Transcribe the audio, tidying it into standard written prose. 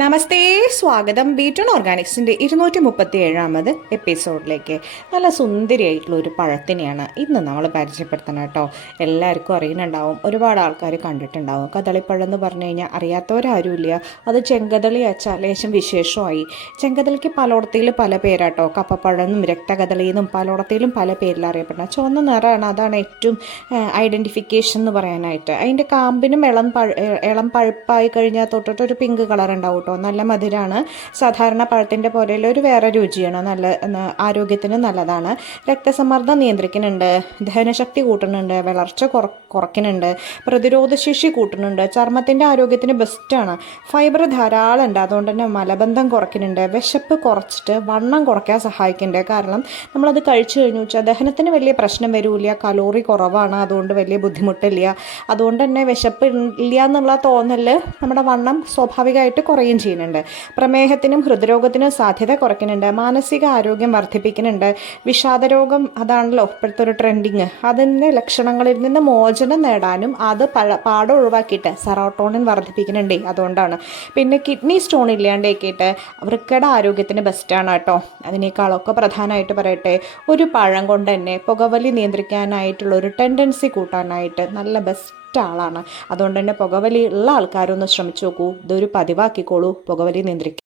നമസ്തേ, സ്വാഗതം ബീറ്റൺ ഓർഗാനിക്സിൻ്റെ 237ാമത് എപ്പിസോഡിലേക്ക്. നല്ല സുന്ദരിയായിട്ടുള്ള ഒരു പഴത്തിനെയാണ് ഇന്ന് നമ്മൾ പരിചയപ്പെടുത്തണം കേട്ടോ. എല്ലാവർക്കും അറിയുന്നുണ്ടാവും, ഒരുപാട് ആൾക്കാർ കണ്ടിട്ടുണ്ടാവും. കദളിപ്പഴം എന്ന് പറഞ്ഞു കഴിഞ്ഞാൽ അറിയാത്തവരാരുമില്ല. അത് ചെങ്കദളി വെച്ചാൽ ലേശം വിശേഷമായി. ചെങ്കദളിക്ക് പലയിടത്തിൽ പല പേരാട്ടോ. കപ്പപ്പഴമെന്നും രക്തകദളിയെന്നും പലയിടത്തിലും പല പേരിൽ അറിയപ്പെടുന്നത്. ചുവന്ന നിറമാണ്, അതാണ് ഏറ്റവും ഐഡൻറ്റിഫിക്കേഷൻ എന്ന് പറയാനായിട്ട്. അതിൻ്റെ കാമ്പിനും ഇളം പഴുപ്പായി കഴിഞ്ഞാൽ തൊട്ടിട്ട് ഒരു പിങ്ക് കളർ ഉണ്ടാവും. നല്ല മധുരമാണ്. സാധാരണ പഴത്തിൻ്റെ പോലെയുള്ള ഒരു വേറെ രുചിയാണ്. നല്ല ആരോഗ്യത്തിന് നല്ലതാണ്. രക്തസമ്മർദ്ദം നിയന്ത്രിക്കുന്നുണ്ട്, ദഹനശക്തി കൂട്ടുന്നുണ്ട്, വളർച്ച കുറയ്ക്കുന്നുണ്ട്, പ്രതിരോധശേഷി കൂട്ടുന്നുണ്ട്, ചർമ്മത്തിൻ്റെ ആരോഗ്യത്തിന് ബെസ്റ്റാണ്. ഫൈബർ ധാരാളം ഉണ്ട്, അതുകൊണ്ട് തന്നെ മലബന്ധം കുറയ്ക്കുന്നുണ്ട്, വിശപ്പ് കുറച്ചിട്ട് വണ്ണം കുറയ്ക്കാൻ സഹായിക്കുന്നുണ്ട്. കാരണം നമ്മളത് കഴിച്ചു കഴിഞ്ഞു വെച്ചാൽ ദഹനത്തിന് വലിയ പ്രശ്നം വരില്ല, കലോറി കുറവാണ്, അതുകൊണ്ട് വലിയ ബുദ്ധിമുട്ടില്ല. അതുകൊണ്ട് തന്നെ വിശപ്പ് ഇല്ല എന്നുള്ള തോന്നൽ നമ്മുടെ വണ്ണം സ്വാഭാവികമായിട്ട് കുറയും ചെയ്യുന്നുണ്ട്. പ്രമേഹത്തിനും ഹൃദ്രോഗത്തിനും സാധ്യത കുറയ്ക്കുന്നുണ്ട്, മാനസിക ആരോഗ്യം വർദ്ധിപ്പിക്കുന്നുണ്ട്. വിഷാദരോഗം അതാണല്ലോ ഇപ്പോഴത്തെ ഒരു ട്രെൻഡിങ്. അതിൻ്റെ ലക്ഷണങ്ങളിൽ നിന്ന് മോചനം നേടാനും അത് പാടെ ഒഴിവാക്കിയിട്ട് സെറോട്ടോണിൻ വർദ്ധിപ്പിക്കുന്നുണ്ട്. അതുകൊണ്ടാണ്. പിന്നെ കിഡ്നി സ്റ്റോൺ ഇല്ലാണ്ടേക്കിയിട്ട് വൃക്കയുടെ ആരോഗ്യത്തിന് ബെസ്റ്റാണ് കേട്ടോ. അതിനേക്കാളൊക്കെ പ്രധാനമായിട്ട് പറയട്ടെ, ഒരു പഴം കൊണ്ട് തന്നെ പുകവലി നിയന്ത്രിക്കാനായിട്ടുള്ള ഒരു ടെൻഡൻസി കൂട്ടാനായിട്ട് നല്ല ബെസ്റ്റ് ആളാണ്. അതുകൊണ്ട് തന്നെ പുകവലി ഉള്ള ആൾക്കാരൊന്ന് ശ്രമിച്ചു നോക്കൂ. ഇതൊരു പതിവാക്കിക്കോളൂ, പുകവലി നിയന്ത്രിക്കുക.